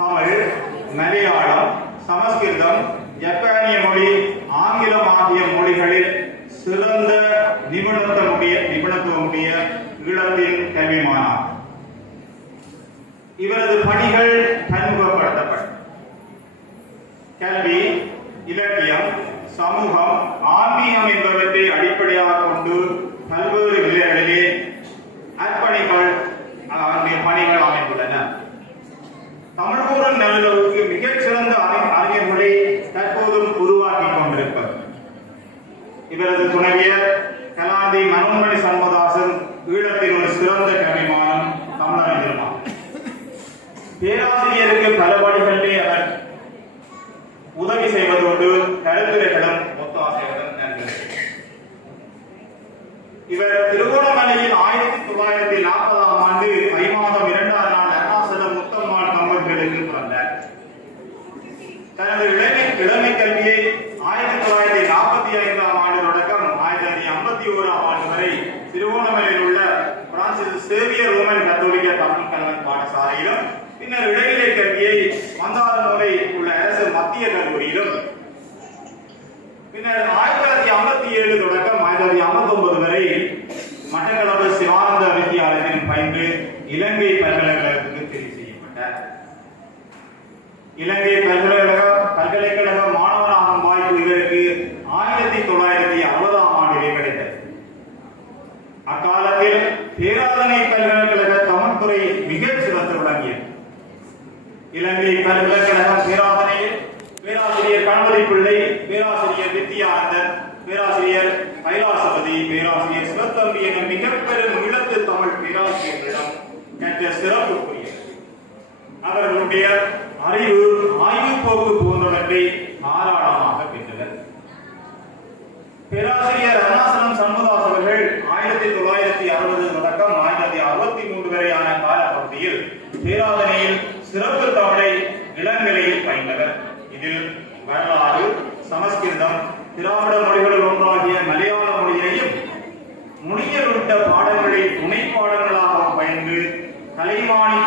தமிழ், மலையாளம், சமஸ்கிருதம், ஜப்பானிய மொழி, ஆங்கிலம் ஆகிய மொழிகளில் சிறந்த நிபுணத்துவமுடைய ஈழத்தின் கல்விமானார். இவரது பணிகள் பன்முகப்படுத்தப்பட்ட கல்வி, இலக்கியம், சமூகம், ஆன்மீகம் என்பவற்றை அடிப்படையாக கொண்டு பல்வேறு நிலைகளிலே பணிகள் அமைந்துள்ளன. தமிழ் கூறும் நல்லுறவுக்கு மிகச்சிறந்த அறிஞர்களை தற்போதும் உருவாக்கி கொண்டிருப்பர். இவரது துணைவியர் கலாந்தி மனோன்மணி சண்முகதாசன் ஈழத்தின் ஒரு சிறந்த கவிமானம், தமிழறிஞருமாம். பேராசிரியருக்கு பல வழிகளிலே அவர் உதவி செய்வதோடு கருத்துரைகளும் ஒத்தாசைகளும் நல்கிறது. இவர் திருகோணமலையில் 1940ஆம் ஆண்டு மை மாதம் 2ஆம் நாள் அருணாசலம் முத்தம்மாள் தம்பதிகளுக்கு பிறந்தார். தனது இளமை கல்வியை 1945ஆம் ஆண்டு தொடக்கம் 1951ஆம் ஆண்டு வரை திருகோணமலையில் உள்ள பிரான்சிஸ் சேவியர் ரோமன் கத்தோலிக்க தமிழ் கல்வி பாடசாலையிலும், பின்னர் இடைநிலை கல்வியை மந்தாரமூலை உள்ள அரசு மத்திய கல்லூரியிலும், பின்னர் 1957 தொடக்கம் 1959 வரை மட்டக்களப்பு சிவானந்த வித்தியாலயத்தில் பயின்று இலங்கை பல்கலைக்கழகத்துக்கு தெரிவு செய்யப்பட்டார். இலங்கை பல்கலைக்கழக மாணவனாகும் வாய்ப்பு இவருக்கு 1960ஆம் ஆண்டிலே கிடைத்தது. அக்காலத்தில் பேராதனை பல்கலைக்கழக தமிழ்துறை மிகச் சிறந்து விளங்கியது. இலங்கை பல்கலைக்கழகம் பேராதனையில் பேராசிரியர் கணபதி பிள்ளை, பேராசிரியர் வித்யானந்தன், பேராசிரியர் கைலாசபதி, பேராசிரியர் சிவத்தம்பி என மிகப்பெரும் ஈழத்து தமிழ் பேராசிரியர்களிடம் கற்ற சிறப்புக்குரியது. அவர்களுடைய அறிவு, ஆய்வு போக்கு போன்றவற்றை தாராளமாக பெற்றனர். பேராசிரியர் அருணாசலம் சண்முகதாஸ் அவர்கள் 1960 தொடக்கம் 1963 வரையான காலப்பகுதியில் பேராதனையில் சிறப்பு தமிழை இளங்கலையில் பயின்றவர். இதில் வரலாறு, சமஸ்கிருதம், திராவிட மொழிகளில் ஒன்றாகிய மலையாள மொழியையும் மொழியல் உள்ளிட்ட பாடங்களை துணை பாடங்களாக பயின்று கலைமானி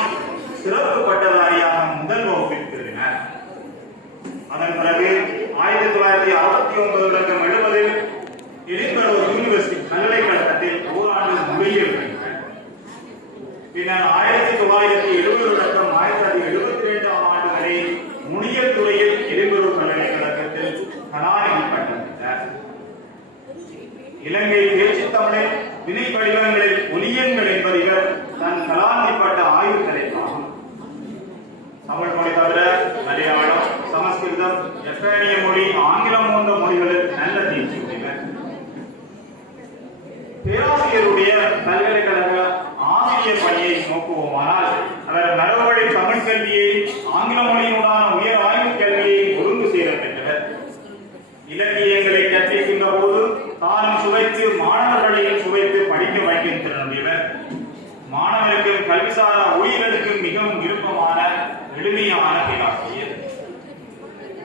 சிறப்பு பட்டதாரியாக முதல் வகுப்பில் பெறுகிறார். அதன் பிறகு 1969 தொடக்கம் 70 எடின்பர்க் யூனிவர்சிட்டி பல்கலைக்கழகத்தில் ஓராண்டு மொழியியல் பயின்றார். பின்னர் 1970 தொடக்கம் 1972ஆம் ஆண்டு வரை மொழியியல் துறையில் எடின்பர்க் பல்கலைக்கழகத்தில் கலாநிதி பட்டம் பெற்றார். இலங்கை பேச்சு தமிழில் வினை வடிவங்களில் ஒலியன்கள் என்பது இவர் தன் கலாநிதி பட்ட ஆய்வு தலைப்பாகும். தமிழ் மொழி தவிர மலையாளம், சமஸ்கிருதம், ஜப்பானிய மொழி, ஆங்கிலம் போன்ற மொழிகளில் நல்ல தேர்ச்சி உடையவர். பேராசிரியருடைய பல்கலைக்கழக ஆசிரியர் பணியை நோக்குவோமானால் அவர் மரபுவழி தமிழ் கல்வியை, ஆங்கில மொழியினுடான உயர் ஆய்வு கல்வியை ஒருங்கு சேர பெற்றவர். இலக்கியங்களை கற்பிக்கின்ற போது தானும் சுவைத்து மாணவர்களையும் சுவைத்து படிக்க வைக்கும் திறனுடையவர். மாணவருக்கும் கல்விசாரா ஊழியர்களுக்கும் மிகவும் விருப்பமான எளிமையான பேராசிரியர்.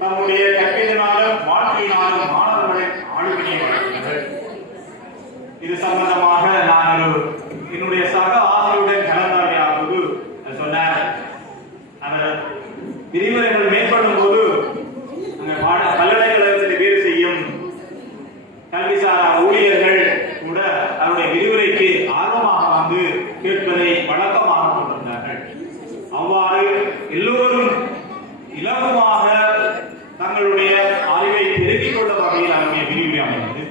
தம்முடைய கற்பினாலும் வாழ்க்கையினாலும் மாணவர்களை ஆளுமையை வழங்கியவர். இது சம்பந்தமாக நான் என்னுடைய சக ஆசிரியருடன் கலந்தாரையாவது சொன்னார். அவர் விரிவுரைகள் மேற்கொள்ளும் போது பல்கலைக்கழகத்தில் வேறு செய்யும் கல்விசாரா ஊழியர்கள் கூட அவருடைய விரிவுரைக்கு ஆர்வமாக வந்து கேட்பதை வழக்கமாக கொண்டிருந்தார்கள். அவ்வாறு எல்லோரும் இலகுவாக தங்களுடைய அறிவை பெருக்கிக் கொள்ள வகையில் அவருடைய விரிவுரை அமைந்தது.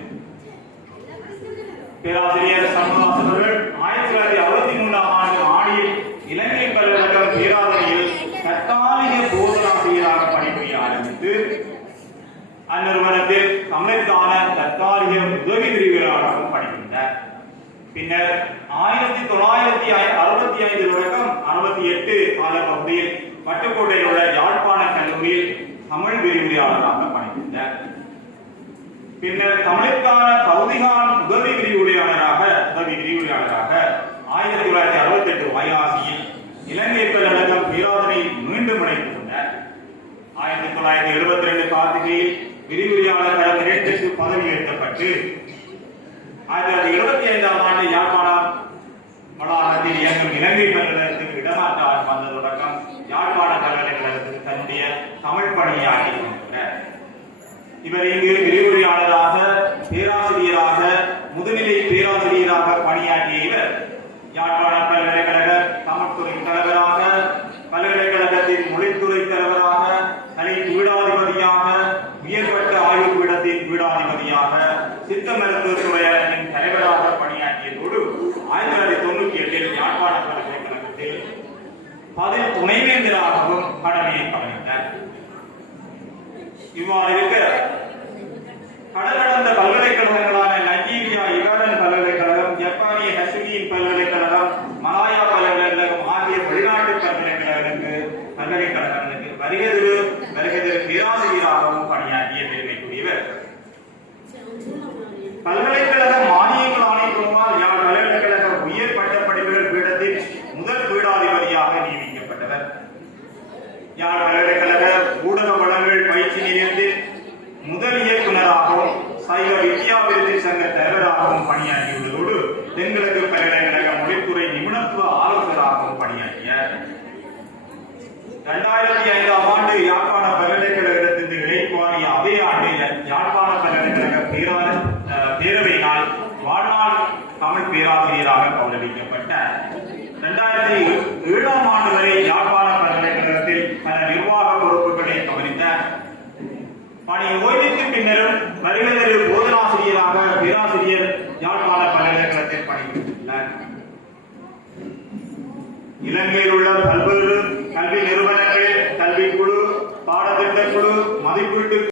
பேராசிரியர் சண்முகதாஸ் அவர்கள் 1963ஆம் ஆண்டு ஆடியில் இலங்கை பல்கலைக்கழக பேராதனையில் தற்காலிக போதனாசிரியராக பணிபுரிய ஆரம்பித்து அந்நிறுவனத்தில் தமிழுக்கான தற்காலிக உதவி விரிவுரையாளராகவும் பணிபுரிந்தார். பின்னர் 1965 தொடக்கம் 68 காலப்பகுதியில் பட்டுக்கோட்டையில் உள்ள யாழ்ப்பாண கல்லூரியில் தமிழ் விரிவுரையாளராக பணிபுரிந்தார். பின்னர் தமிழுக்கான பகுதிகான உதவி விரிவுரையாளராக 1968 வைகாசியில் இலங்கை பல்கலைக்கழகம் பேராதனை மீண்டும் இணைத்துக் கொண்டார். 1972 கார்த்திகையில் விரிவுரையாளர் தரம் 2க்கு பதவி உயர்த்தப்பட்டு 1975ஆம் ஆண்டு யாழ்ப்பாணம் வளாகத்தில் இயங்கும் இலங்கை பல்கலைக்கழகத்துக்கு இடமாற்ற பணியாற்றி வருகிறார். இவர் இங்கு விரிவுரையாளராக, பேராசிரியராக, முதுநிலை பேராசிரியராக பணியாற்றிய இவர் யாழ்ப்பாண பல்கலைக்கழக தமிழ்துறை தலைவராக, பல்கலைக்கழகத்தின் மொழித்துறை தலைவராக, தனி பீடாதிபதியாக, உயர்மட்ட ஆய்வு பீடத்தின் பீடாதிபதியாக, சித்த மருத்துவத்துறையின் தலைவராக பணியாற்றியதோடு 1998 யாழ்ப்பாண பல்கலைக்கழகத்தில் பதில் துணைவேந்தராகவும் கடமையை கவனித்தார். இவ்வாறு இருக்க கடல் கடந்த பல்கலைக்கழகங்களான நைஜீரியா இகாரன் பல்கலைக்கழகம், ஜப்பானிய ஹசுகியின் பல்கலைக்கழகம், மலாயா பல்கலைக்கழகம் ஆகிய வெளிநாட்டு பல்கலைக்கழகங்களுக்கு வருகை பேராசிரியராகவும் பணியாற்றிய பெருமைக்குரியவர். பல்கலைக்கழக மானியங்கள் ஆணைக்குழுவால் யாழ் பல்கலைக்கழக உயர் பட்டப்படிப்புகள் பீடத்தின் முதல் பீடாதிபதியாக நியமிக்கப்பட்டவர். யாழ் பல்கலைக்கழக ஊடக வளங்கள் பயிற்சி நிலையத்தில் முதல் இயக்குநராகவும், சைவ வித்யா விருது சங்க தலைவராகவும் பணியாற்றியுள்ளதோடு தென்கிழக்கு பல்கலைக்கழக மொழித்துறை நிபுணத்துவ ஆலோசகராகவும் பணியாற்றியார். 2005ஆம் ஆண்டு யாழ்ப்பாண பல்கலைக்கழகத்திலிருந்து இடைப்பாறிய அதே ஆண்டு யாழ்ப்பாண பல்கலைக்கழக பேரவையினால் வாழ்நாள் தமிழ் பேராசிரியராக கௌரவிக்கப்பட்டார். 2007ஆம் ஆண்டு வரை யாழ்ப்பாண பல்கலைக்கழகத்தில் பல நிர்வாக பொறுப்புகளை கவனித்தார். பணி ஓய்வுக்கு பின்னரும் வருகை போதனாசிரியராக பேராசிரியர் யாழ்ப்பாண பல்கலைக்கழகத்தில் பணிபுரிந்துள்ளார். இலங்கையில் உள்ள